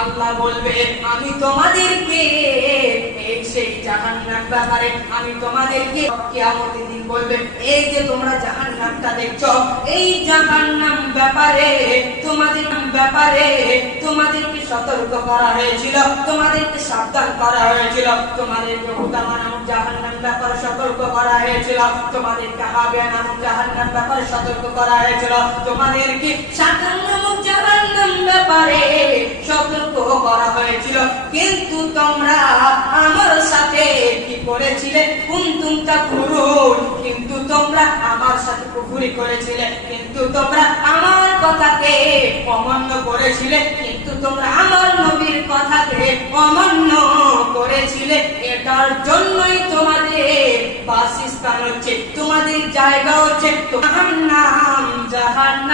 আল্লাহ বলবে আমি তোমাদেরকে সেই জাহান্নাম ব্যাপারে আমি তোমাদেরকে কিয়ামতের দিন বলবে এই যে তোমরা জাহান্নামটা দেখছো এই জাহান্নাম ব্যাপারে তোমাদেরকে সতর্ক করা হয়েছিল, তোমাদেরকে সাবধান করা হয়েছিল, তোমাদেরকে হুতামা নামক জাহান্নাম ব্যাপারে সতর্ক করা হয়েছিল, তোমাদেরকে হাবিয়া নামক জাহান্নাম ব্যাপারে সতর্ক করা হয়েছিল, তোমাদেরকে শাকার নামক জাহান্নাম ব্যাপারে সতর্ক করা হয়েছিল। কিন্তু তোমরা আমার সাথে কি করেছিলে? কুনতুম তাকফুরুন, কিন্তু তোমরা আমার সাথে কুফরি করেছিলে, কিন্তু তোমরা আমার কথাকে অমান্য করেছিলে, কিন্তু তোমরা আমার নবীর কথাকে অমান্য করেছিলে। এটার জন্যই তোমাদের বাসস্থান হচ্ছে, তোমাদের জায়গা হচ্ছে জাহান্নাম।